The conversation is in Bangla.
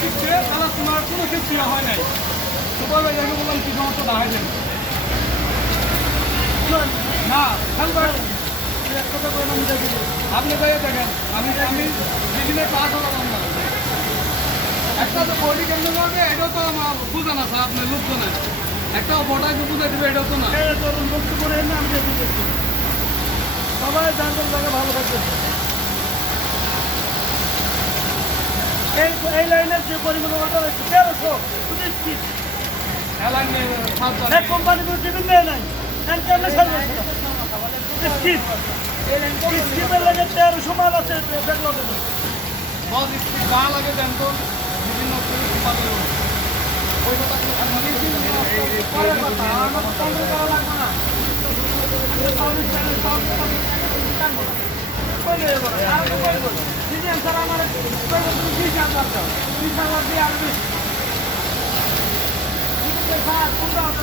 শিখছে তারা তোমার কোনো শিক্ষা হয় নাই। সুপারভাইজারকে বললাম কি সমস্যা দাঁড়াই দেন না খেলবার আপনি যাই দেখেন, আমি আমি যেদিনে পাস হলাম না। একটা তো বডি কেমন করবে এটাও তো আমার বুঝে না, স্যার আপনি লোক তো না একটা বটাই তো বুঝে দেবে, এটাও তো না। সবাই জানবেন জায়গা ভালো থাকবে। এই এই লাইনের যে পরিমাণ অর্ডার আছে তেরোশো পঁচিশ পিস এলান নিয়ে সাত এক কোম্পানি কোনো টিফিন দেয় নাই ইন্টারন্যাশনাল স্কিপ স্কিপের লাগে তেরোশো মাল আছে দেখল দশ স্পিড যা লাগে দেন তো বিভিন্ন ওই কথা আমার তো কন্ট্রোল